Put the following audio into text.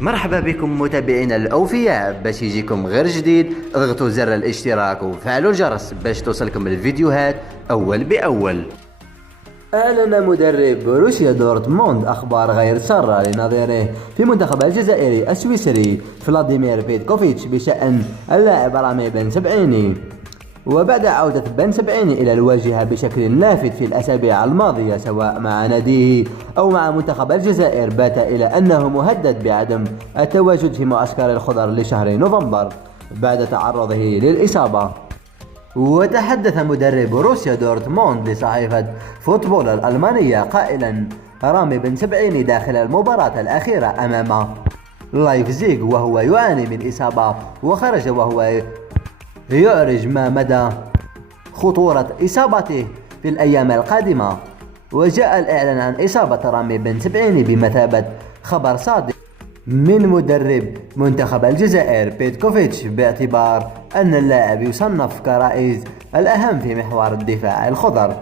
مرحبا بكم متابعينا الأوفياء. باش يجيكم غير جديد اضغطوا زر الاشتراك وفعلوا الجرس باش توصلكم الفيديوهات أول بأول. أعلن مدرب بروسيا دورتموند أخبار غير سارة لنظيره في منتخب الجزائري السويسري فلاديمير بيتكوفيتش بشأن اللاعب رامي بن سبعيني. وبعد عودة بن سبعيني إلى الواجهة بشكل لافت في الأسابيع الماضية سواء مع ناديه أو مع منتخب الجزائر، بات إلى أنه مهدد بعدم التواجد في معسكر الخضر لشهر نوفمبر بعد تعرضه للإصابة. وتحدث مدرب بروسيا دورتموند لصحيفة فوتبول الألمانية قائلا: رامي بن سبعيني داخل المباراة الأخيرة أمام لايفزيغ وهو يعاني من إصابة، وخرج وهو يعرج ما مدى خطورة إصابته في الأيام القادمة. وجاء الإعلان عن إصابة رامي بن سبعيني بمثابة خبر صادق من مدرب منتخب الجزائر بيتكوفيتش، باعتبار أن اللاعب يصنف كرئيس الأهم في محور الدفاع الخضر.